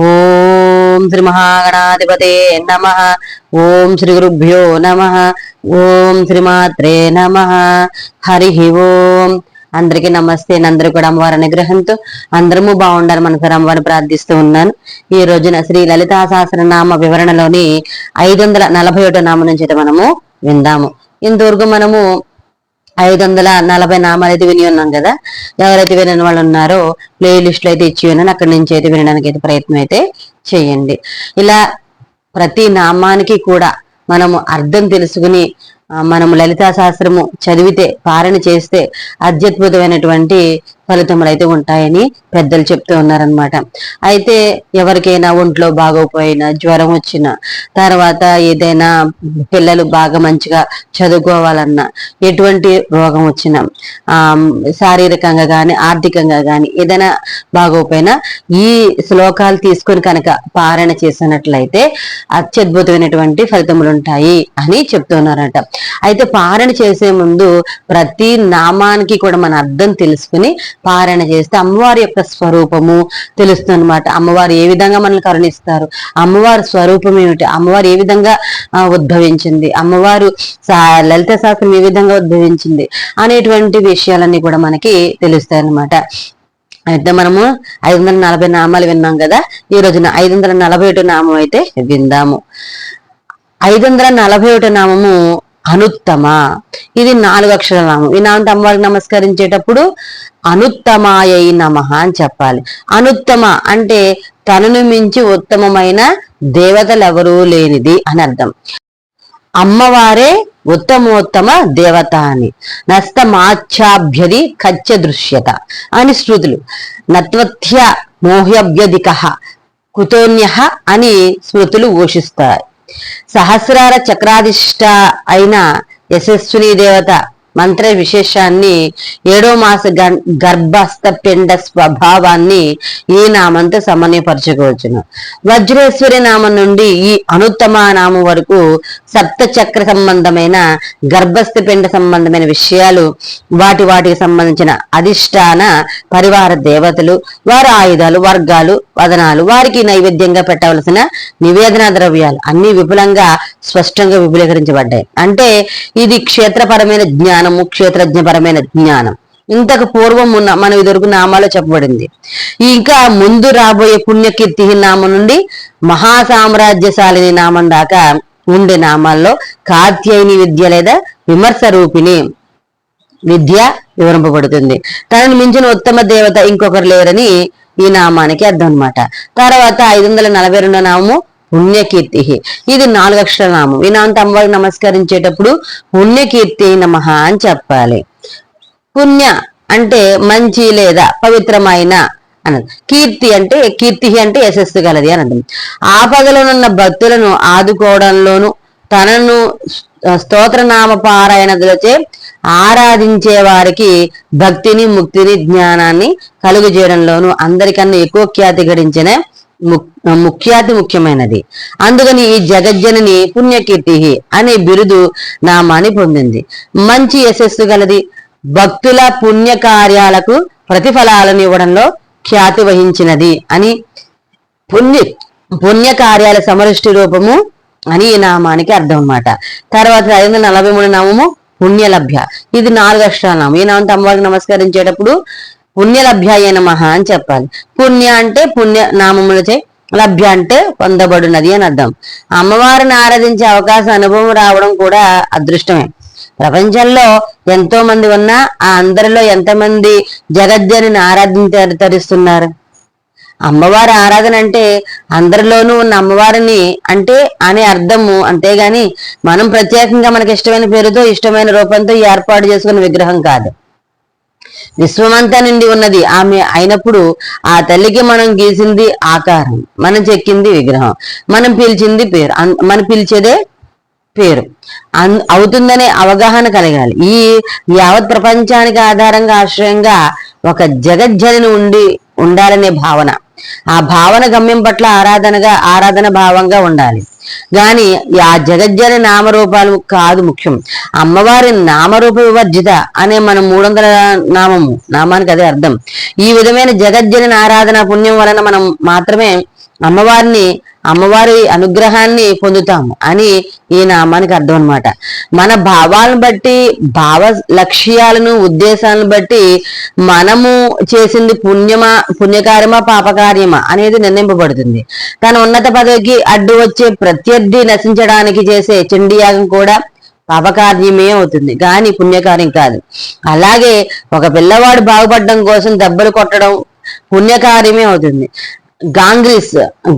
ఓం శ్రీ మహాగణాధిపతే నమ. ఓం శ్రీ గురుభ్యో నమ. ఓం శ్రీమాత్రే నమ. హరి ఓం. అందరికీ నమస్తే. అందరూ కూడా అమ్మవారి అనుగ్రహంతో అందరము బాగుండాలి మనసారి అమ్మవారిని ప్రార్థిస్తూ ఉన్నాను. ఈ రోజున శ్రీ లలితా సహస్రనామ వివరణలోని ఐదు వందల నలభై ఒకటో నామం నుంచి అయితే మనము విందాము. ఇంతవరకు మనము ఐదు వందల నలభై నామాలు అయితే విని ఉన్నాం కదా. ఎవరైతే వినని వాళ్ళు ఉన్నారో ప్లే లిస్ట్లో అయితే ఇచ్చి ఉన్నాను అక్కడి నుంచి అయితే వినడానికి అయితే ప్రయత్నం అయితే చేయండి. ఇలా ప్రతి నామానికి కూడా మనము అర్థం తెలుసుకుని మనము లలితా శాస్త్రము చదివితే పారణ చేస్తే అత్యద్భుతమైనటువంటి ఫలితములు అయితే ఉంటాయని పెద్దలు చెప్తూ ఉన్నారనమాట అయితే ఎవరికైనా ఒంట్లో బాగోపోయినా జ్వరం వచ్చినా తర్వాత ఏదైనా పిల్లలు బాగా మంచిగా చదువుకోవాలన్నా ఎటువంటి రోగం వచ్చినా ఆ శారీరకంగా కానీ ఆర్థికంగా కానీ ఏదైనా బాగోపోయినా ఈ శ్లోకాలు తీసుకొని కనుక పారాయణ చేసినట్లయితే అత్యద్భుతమైనటువంటి ఫలితములు ఉంటాయి అని చెప్తున్నారట అయితే పారాయణ చేసే ముందు ప్రతి నామానికి కూడా మన అర్థం తెలుసుకుని పారాయణ చేస్తే అమ్మవారి యొక్క స్వరూపము తెలుస్తుంది అనమాట అమ్మవారు ఏ విధంగా మనల్ని కరుణిస్తారు? అమ్మవారి స్వరూపం ఏమిటి? అమ్మవారు ఏ విధంగా ఉద్భవించింది? అమ్మవారు సా- లలిత శాస్త్రం ఏ విధంగా ఉద్భవించింది? అనేటువంటి విషయాలన్నీ కూడా మనకి తెలుస్తాయి అన్నమాట అయితే మనము ఐదు వందల నలభై నామాలు విన్నాం కదా? ఈ రోజున ఐదు వందల నలభై ఒకటి నామం అయితే విందాము. ఐదు వందల నలభై ఒకటి నామము అనుత్తమ. ఇది నాలుగు అక్షరాల నామం. ఈ నామంతో అమ్మవారికి నమస్కరించేటప్పుడు అనుత్తమాయై నమ అని చెప్పాలి. అనుత్తమ అంటే తనను మించి ఉత్తమమైన దేవతలు ఎవరూ లేనిది అని అర్థం. అమ్మవారే ఉత్తమోత్తమ దేవత అని. నస్తమాచ్ఛాభ్యది కచ్చ దృశ్యత అని శృతులు. నత్వత్య మోహ్యభ్యధిక కుతోన్య అని స్మృతులు ఘోషిస్తాయి. సహస్రార చక్రాధిష్ట అయిన యశస్విని దేవత మంత్ర విశేషాన్ని ఏడో మాస గర్భస్థ పిండ స్వభావాన్ని ఈ నామంతో సమన్వయపరచుకోవచ్చును. వజ్రేశ్వరి నామం నుండి ఈ అనుత్తమ నామం వరకు సప్త చక్ర సంబంధమైన గర్భస్థ పిండ సంబంధమైన విషయాలు వాటి వాటికి సంబంధించిన అధిష్టాన పరివార దేవతలు వారి ఆయుధాలు వర్గాలు వదనాలు వారికి నైవేద్యంగా పెట్టవలసిన నివేదన ద్రవ్యాలు అన్ని విపులంగా స్పష్టంగా విపులీకరించబడ్డాయి. అంటే ఇది క్షేత్రపరమైన జ్ఞానము క్షేత్రజ్ఞపరమైన జ్ఞానం. ఇంతకు పూర్వం ఉన్న మన ఇదివరకు నామాలో చెప్పబడింది. ఇంకా ముందు రాబోయే పుణ్యకీర్తి నామం నుండి మహాసామ్రాజ్యశాలిని నామం దాకా ఉండే నామాల్లో కాత్యాయని విద్య లేదా విమర్శ రూపిణి విద్య వివరింపబడుతుంది. తనను మించిన ఉత్తమ దేవత ఇంకొకరు లేరని ఈ నామానికి అర్థం అన్నమాట. తర్వాత ఐదు వందల నలభై రెండో నామము పుణ్యకీర్తి ఇది నాలుగు అక్షర నామం. ఈ నామంతో అమ్మవారికి నమస్కరించేటప్పుడు పుణ్యకీర్తి నమ అని చెప్పాలి. పుణ్య అంటే మంచి లేదా పవిత్రమైన అన్నది. కీర్తి అంటే కీర్తి అంటే యశస్సు గలది అని అర్థం. ఆపదలోనున్న భక్తులను ఆదుకోవడంలోను తనను స్తోత్రనామ పారాయణలచే ఆరాధించే వారికి భక్తిని ముక్తిని జ్ఞానాన్ని కలుగు చేయడంలోను అందరికన్నా ఎక్కువ ఖ్యాతి గడించిన ముఖ్యాతి ముఖ్యమైనది. అందుకని ఈ జగజ్జనని పుణ్యకీర్తి అనే బిరుదు నామాన్ని పొందింది. మంచి యశస్సు గలది భక్తుల పుణ్య కార్యాలకు ప్రతిఫలాలను ఇవ్వడంలో ఖ్యాతి వహించినది అని పుణ్య పుణ్య కార్యాల రూపము అని ఈ నామానికి అర్థం అన్నమాట. తర్వాత ఐదు వందల నలభై మూడు నామము పుణ్యలభ్య. ఇది నాలుగు అక్షరాల నామం. ఈ నామంతో అమ్మవారికి నమస్కరించేటప్పుడు పుణ్యలభ్యాయ నమః అని చెప్పాలి. పుణ్య అంటే పుణ్య నామములచే లభ్య అంటే పొందబడినది అని అర్థం. అమ్మవారిని ఆరాధించే అవకాశం అనుభవం రావడం కూడా అదృష్టమే. ప్రపంచంలో ఎంతో మంది ఉన్నా ఆ అందరిలో ఎంతమంది జగజ్జనిని ఆరాధించారు తరిస్తున్నారు? అమ్మవారి ఆరాధన అంటే అందరిలోనూ ఉన్న అమ్మవారిని అంటే అనే అర్థము. అంతేగాని మనం ప్రత్యేకంగా మనకి ఇష్టమైన పేరుతో ఇష్టమైన రూపంతో ఏర్పాటు చేసుకున్న విగ్రహం కాదు. విశ్వమంతా నిండి ఉన్నది. ఆమె అయినప్పుడు ఆ తల్లికి మనం గీసింది ఆకారం. మనం చెక్కింది విగ్రహం. మనం పిలిచింది పేరు. మనం పిలిచేదే పేరు. అన్ అవుతుందనే అవగాహన కలగాలి. ఈ యావత్ ప్రపంచానికి ఆధారంగా ఆశ్రయంగా ఒక జగజ్జనని ఉండి ఉండాలనే భావన. ఆ భావన గమ్యం పట్ల ఆరాధనగా ఆరాధన భావంగా ఉండాలి. గాని ఆ జగజ్జన నామరూపాలు కాదు ముఖ్యం. అమ్మవారి నామరూప వివర్జిత అనే మన మూడు వందల నామము నామానికి అదే అర్థం. ఈ విధమైన జగజ్జన ఆరాధన పుణ్యం వలన మనం మాత్రమే అమ్మవారిని అమ్మవారి అనుగ్రహాన్ని పొందుతాము అని ఈ నామానికి అర్థం అనమాట మన భావాలను బట్టి భావ లక్ష్యాలను ఉద్దేశాలను బట్టి మనము చేసింది పుణ్యమా పుణ్యకార్యమా పాపకార్యమా అనేది నిర్ణయింపబడుతుంది. తన ఉన్నత పదవికి అడ్డు వచ్చే ప్రత్యర్థి నశించడానికి చేసే చండీయాగం కూడా పాపకార్యమే అవుతుంది. కానీ పుణ్యకార్యం కాదు. అలాగే ఒక పిల్లవాడు బాగుపడడం కోసం దెబ్బలు కొట్టడం పుణ్యకార్యమే అవుతుంది. గాంగ్రీస్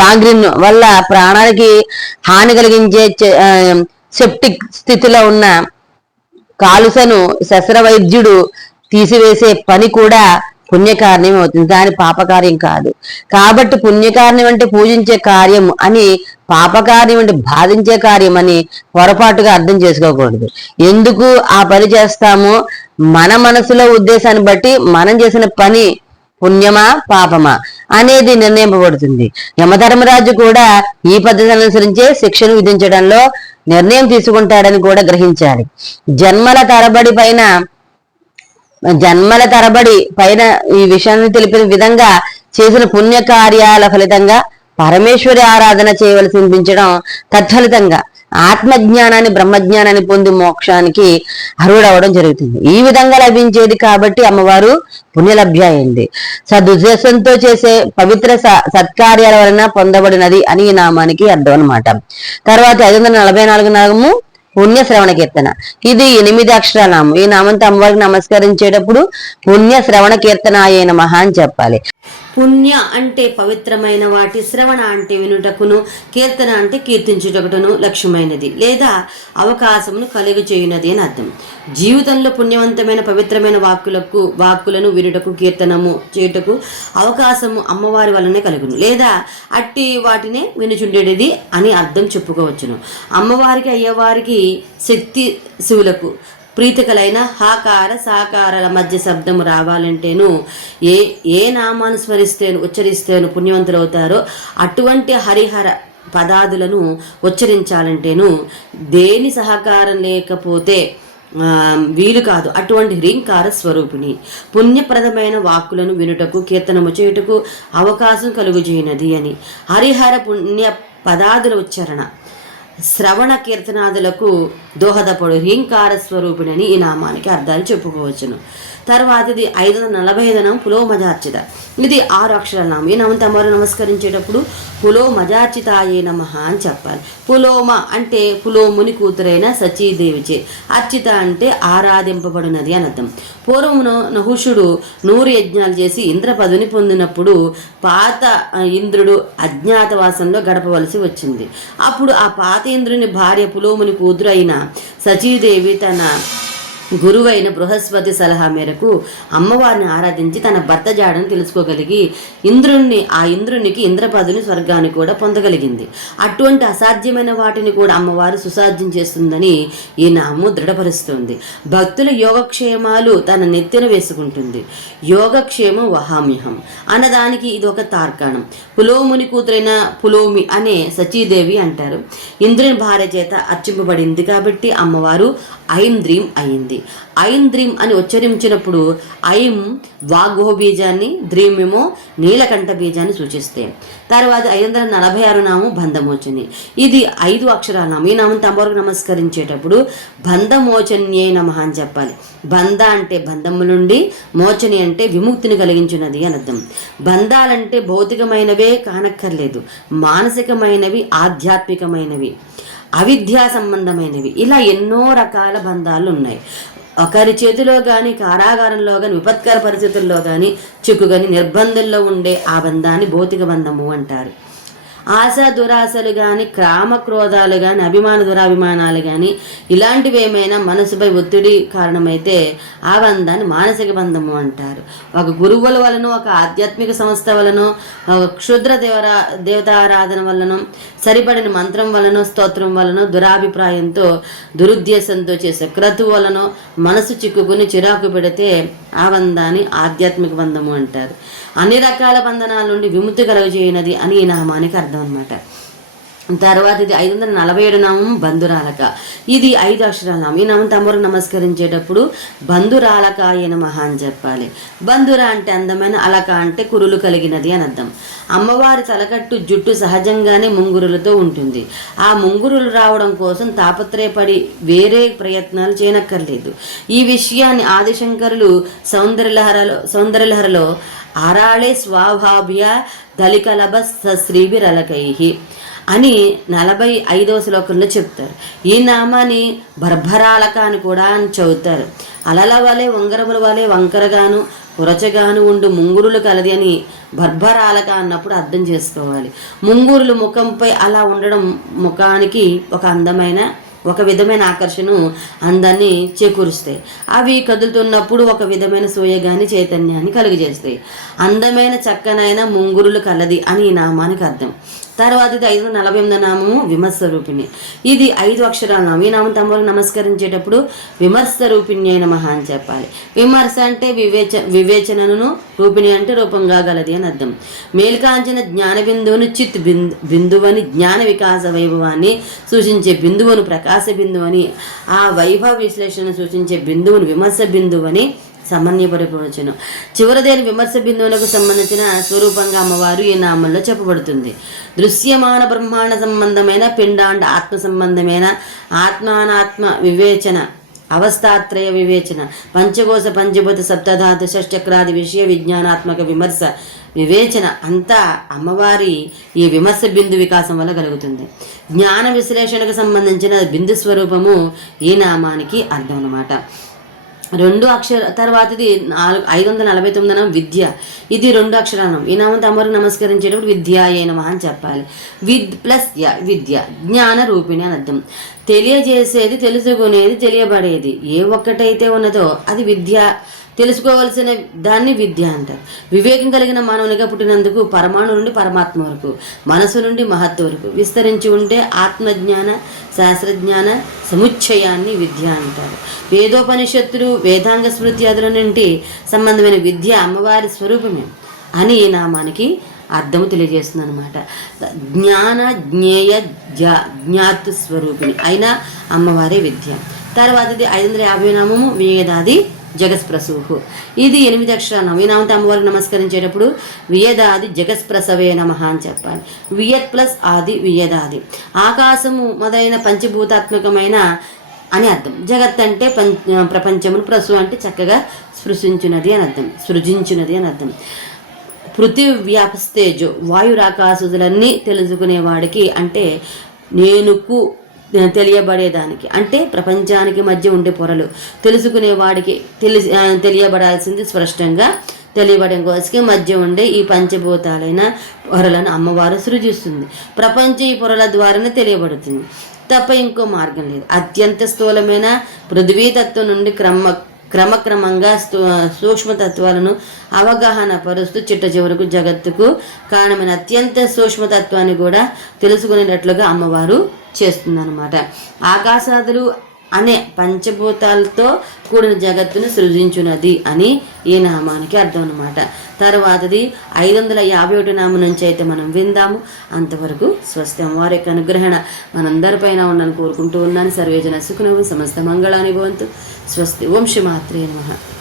గాంగ్రీన్ వల్ల ప్రాణానికి హాని కలిగించే సెప్టిక్ స్థితిలో ఉన్న కాలుసను శస్త్రవైద్యుడు తీసివేసే పని కూడా పుణ్యకార్యం అవుతుంది. దాని పాపకార్యం కాదు. కాబట్టి పుణ్యకార్యం అంటే పూజించే కార్యం అని పాపకార్యం అంటే బాధించే కార్యం అని పొరపాటుగా అర్థం చేసుకోకూడదు. ఎందుకు ఆ పని చేస్తామో? మన మనసులో ఉద్దేశాన్ని బట్టి మనం చేసిన పని పుణ్యమా పాపమా అనేది నిర్ణయింపబడుతుంది. యమధర్మరాజు కూడా ఈ పద్ధతిని అనుసరించే శిక్షను విధించడంలో నిర్ణయం తీసుకుంటాడని కూడా గ్రహించాలి. జన్మల తరబడి పైన జన్మల తరబడి పైన ఈ విషయాన్ని తెలిపిన విధంగా చేసిన పుణ్య కార్యాల ఫలితంగా పరమేశ్వరి ఆరాధన చేయవలసి అనిపించడం తత్ఫలితంగా ఆత్మజ్ఞానాన్ని బ్రహ్మజ్ఞానాన్ని పొంది మోక్షానికి అర్హుడవడం జరుగుతుంది. ఈ విధంగా లభించేది కాబట్టి అమ్మవారు పుణ్యలభ్య అయింది సదుద్దేశంతో చేసే పవిత్ర స- సత్కార్యాల వలన పొందబడినది అని ఈ నామానికి అర్థం అనమాట తర్వాత ఐదు వందల నలభై నాలుగు నామము పుణ్య శ్రవణ కీర్తన. ఇది ఎనిమిది అక్షర నామం. ఈ నామంతో అమ్మవారికి నమస్కరించేటప్పుడు పుణ్య శ్రవణ కీర్తన ఆయన మహా అని చెప్పాలి. పుణ్య అంటే పవిత్రమైన వాటి శ్రవణ అంటే వినుటకును కీర్తన అంటే కీర్తించుటకును లక్ష్యమైనది లేదా అవకాశమును కలుగు చేయునది అని అర్థం. జీవితంలో పుణ్యవంతమైన పవిత్రమైన వాక్కులకు వాక్కులను వినుటకు కీర్తనము చేయుటకు అవకాశము అమ్మవారి వలనే కలుగును లేదా అట్టి వాటినే వినుచుండేది అని అర్థం చెప్పుకోవచ్చును. అమ్మవారికి అయ్యవారికి శక్తి శివులకు ప్రీతికలైన హాకార సాకారాల మధ్య శబ్దము రావాలంటేను ఏ ఏ నామాను స్మరిస్తేను ఉచ్చరిస్తేను పుణ్యవంతులవుతారో అటువంటి హరిహర పదాదులను ఉచ్చరించాలంటేను దేని సహకారం లేకపోతే వీలు కాదు. అటువంటి హ్రీంకార స్వరూపిణి పుణ్యప్రదమైన వాక్కులను వినుటకు కీర్తనము చేయుటకు అవకాశం కలుగుజేయనది అని. హరిహర పుణ్య పదాదుల ఉచ్చారణ. శ్రవణ కీర్తనాదులకు దోహదపడు హ్రీంకార స్వరూపిణి ఈ నామానికి అర్థాలు చెప్పుకోవచ్చును. తర్వాతది ఐదు వందల నలభై ఐదు పులో మజార్చిత ఇది ఆరు అక్షరాల నామం. ఈ నామం తమరు నమస్కరించేటప్పుడు? పులోమజార్చితాయే నమ అని చెప్పాలి. పులోమ అంటే పులోముని కూతురైన సచీదేవిచే. అర్చిత అంటే ఆరాధింపబడినది అని అర్థం. పూర్వమును నహుషుడు నూరు యజ్ఞాలు చేసి ఇంద్రపదుని పొందినప్పుడు పాత ఇంద్రుడు అజ్ఞాతవాసంలో గడపవలసి వచ్చింది. అప్పుడు ఆ పాత ఇంద్రుని భార్య పులోముని కూతురు అయిన సచీదేవి తన గురువైన బృహస్పతి సలహా మేరకు అమ్మవారిని ఆరాధించి తన భర్త జాడను తెలుసుకోగలిగి ఇంద్రుణ్ణి ఆ ఇంద్రునికి ఇంద్రపదుని స్వర్గాన్ని కూడా పొందగలిగింది. అటువంటి అసాధ్యమైన వాటిని కూడా అమ్మవారు సుసాధ్యం చేస్తుందని ఈ నామము దృఢపరుస్తుంది. భక్తుల యోగక్షేమాలు తన నెత్తిన వేసుకుంటుంది. యోగక్షేమం వహామ్యహం. అన్నదానికి ఇది ఒక తార్కాణం. పులోముని కూతురైన పులోమి అనే సచీదేవి అంటారు. ఇంద్రుని భార్య చేత అర్చింపబడింది కాబట్టి అమ్మవారు ఐం ద్రీం అయింది. ఐం ద్రీం అని ఉచ్చరించినప్పుడు ఐం వాగ్భో బీజాన్ని ద్రీమేమో నీలకంఠ బీజాన్ని సూచిస్తే. తర్వాత ఐదు వందల నలభై ఆరు నామం బంధమోచని. ఇది ఐదు అక్షరాల నామం. ఈ నామం తమవరకు నమస్కరించేటప్పుడు బంధమోచన్యే నమ అని చెప్పాలి. బంధ అంటే బంధము నుండి మోచని అంటే విముక్తిని కలిగించినది అని అర్థం. బంధాలంటే భౌతికమైనవే కానక్కర్లేదు. మానసికమైనవి ఆధ్యాత్మికమైనవి. అవిద్యా సంబంధమైనవి. ఇలా ఎన్నో రకాల బంధాలు ఉన్నాయి ఒకరి చేతిలో కానీ కారాగారంలో కానీ విపత్కర పరిస్థితుల్లో కానీ చిక్కుకొని నిర్బంధంలో ఉండే ఆ బంధాన్ని భౌతిక బంధము అంటారు. ఆశ దురాశలు కానీ క్రామ క్రోధాలు కానీ అభిమాన దురాభిమానాలు కానీ ఇలాంటివి ఏమైనా మనసుపై ఒత్తిడి కారణమైతే ఆ బంధాన్ని మానసిక బంధము అంటారు. ఒక గురువుల వలన ఒక ఆధ్యాత్మిక సంస్థ వలన ఒక క్షుద్ర దేవరా దేవతారాధన వలన సరిపడిన మంత్రం వలన స్తోత్రం వలన దురాభిప్రాయంతో దురుద్దేశంతో చేసే క్రతు వలన మనసు చిక్కుకుని చిరాకు పెడితే ఆ బంధాన్ని ఆధ్యాత్మిక బంధము అంటారు. అన్ని రకాల బంధనాల నుండి విముక్తి కలుగజేయనది అని ఈ నామానికి అర్థం అనమాట తర్వాత ఇది ఐదు వందల నలభై ఏడు నామం బంధురాలక. ఇది ఐదు అక్షరాల నామం. ఈ నామం తమరు నమస్కరించేటప్పుడు బంధురాలక అయిన మహా అని చెప్పాలి. బంధుర అంటే అందమైన అలక అంటే కురులు కలిగినది అని అర్థం. అమ్మవారి తలకట్టు జుట్టు సహజంగానే ముంగురులతో ఉంటుంది. ఆ ముంగురులు రావడం కోసం తాపత్రయపడి వేరే ప్రయత్నాలు చేయనక్కర్లేదు. ఈ విషయాన్ని ఆదిశంకరులు సౌందర్యలహరలో సౌందర్యలహరలో ఆరాళే స్వాభావ్య దళికలభ శ్రీభిరలకై అని నలభై ఐదవ శ్లోకంలో చెప్తారు. ఈ నామాన్ని బర్భరాలక అని కూడా అని చదువుతారు. అలల వలె ఉంగరముల వలె వంకరగాను పురచగాను ఉండు ముంగురులు కలది అని బర్భరాలక అన్నప్పుడు అర్థం చేసుకోవాలి. ముంగురులు ముఖంపై అలా ఉండడం ముఖానికి ఒక అందమైన ఒక విధమైన ఆకర్షణ అందాన్ని చేకూరుస్తాయి. అవి కదులుతున్నప్పుడు ఒక విధమైన సూయగాని చైతన్యాన్ని కలుగజేస్తాయి. అందమైన చక్కనైన ముంగురులు కలది అని ఈ నామానికి అర్థం. తర్వాతది ఐదు వందల నలభై ఎనిమిది నామము విమర్శ రూపిణి ఇది ఐదు అక్షరాల నామం. ఈ నామం నమస్కరించేటప్పుడు విమర్శ రూపిణి అయిన మహా అని చెప్పాలి. విమర్శ అంటే వివేచ వివేచనను రూపిణి అంటే రూపంగా గలది అని అర్థం. మేల్కాంచిన జ్ఞాన బిందువును చిత్ బిందు బిందువని జ్ఞాన వికాస వైభవాన్ని సూచించే బిందువును ప్రకాశ బిందువని ఆ వైభవ విశ్లేషణ సూచించే బిందువును విమర్శ బిందువని సమన్వయపరచను చివరిదేని విమర్శ బిందువులకు సంబంధించిన స్వరూపంగా అమ్మవారు ఈ నామంలో చెప్పబడుతుంది. దృశ్యమాన బ్రహ్మాండ సంబంధమైన పిండాండ ఆత్మ సంబంధమైన ఆత్మానాత్మ వివేచన అవస్థాత్రయ వివేచన పంచకోశ పంచభూత సప్తధాతు షష్చక్రాది విషయ విజ్ఞానాత్మక విమర్శ వివేచన అంతా అమ్మవారి ఈ విమర్శ బిందు వికాసం వల్ల కలుగుతుంది. జ్ఞాన విశ్లేషణకు సంబంధించిన బిందు స్వరూపము ఈ నామానికి అర్థం అన్నమాట. రెండు అక్షర తర్వాతది నాలుగు ఐదు వందల నలభై తొమ్మిది విద్య. ఇది రెండు అక్షరానం ఈ నామం తమరు నమస్కరించేటప్పుడు విద్య నమ అని చెప్పాలి. విద్ ప్లస్ య విద్య. జ్ఞాన రూపిణి అని అర్థం. తెలియజేసేది తెలుసుకునేది తెలియబడేది ఏ ఒక్కటైతే ఉన్నదో అది విద్య తెలుసుకోవలసిన దాన్ని విద్య అంటారు. వివేకం కలిగిన మానవునిగా పుట్టినందుకు పరమాణు నుండి పరమాత్మ వరకు మనసు నుండి మహత్వ వరకు విస్తరించి ఉంటే ఆత్మజ్ఞాన శాస్త్రజ్ఞాన సముచ్చయాన్ని విద్య అంటారు. వేదోపనిషత్తులు వేదాంగ స్మృతి అదుల నుండి సంబంధమైన విద్య అమ్మవారి స్వరూపమే అని ఈ నామానికి అర్థము తెలియజేస్తుంది అనమాట జ్ఞాన జ్ఞేయ జ స్వరూపిణి అయినా అమ్మవారి విద్య. తర్వాతది ఐదు వందల యాభై నామము వేదాది జగత్ప్రసూహు ఇది ఎనిమిది అక్షరాలు. ఈ నామంతో అమ్మవారికి నమస్కరించేటప్పుడు వియదాది జగత్ప్రసవే నమ అని చెప్పాలి. వియత్ ప్లస్ ఆది వియదాది. ఆకాశము మొదలైన పంచభూతాత్మకమైన అని అర్థం. జగత్ అంటే పం ప్రపంచమును ప్రసు అంటే చక్కగా స్పృశించినది అని అర్థం. సృజించినది అని అర్థం. పృథివ్యాపస్తేజో వాయురాకాశులన్నీ తెలుసుకునేవాడికి అంటే నేనుకు తెలియబడేదానికి. అంటే ప్రపంచానికి మధ్య ఉండే పొరలు. తెలుసుకునేవాడికి తెలిసి తెలియబడాల్సింది స్పష్టంగా తెలియబడడం కోసకి మధ్య ఉండే ఈ పంచభూతాలైన పొరలను అమ్మవారు సృజిస్తుంది. ప్రపంచ ఈ పొరల ద్వారానే తెలియబడుతుంది. తప్ప ఇంకో మార్గం లేదు. అత్యంత స్థూలమైన పృథ్వీతత్వం నుండి క్రమ క్రమక్రమంగా స్థూ సూక్ష్మతత్వాలను అవగాహన పరుస్తూ చిట్ట చివరకు జగత్తుకు కారణమైన అత్యంత సూక్ష్మతత్వాన్ని కూడా తెలుసుకునేటట్లుగా అమ్మవారు చేస్తుందన్నమాట. ఆకాశాదులు అనే పంచభూతాలతో కూడిన జగత్తును సృజించున్నది అని ఈ నామానికి అర్థం అనమాట తర్వాతది ఐదు వందల యాభై ఒకటి నామం నుంచి అయితే మనం విందాము. అంతవరకు స్వస్థం వారి యొక్క అనుగ్రహణ మనందరిపైన ఉండాలని కోరుకుంటూ ఉన్నాను. సర్వేజన సుఖనవు సమస్త మంగళాని భవంతు స్వస్తి వంశమాత్రే శ్రీ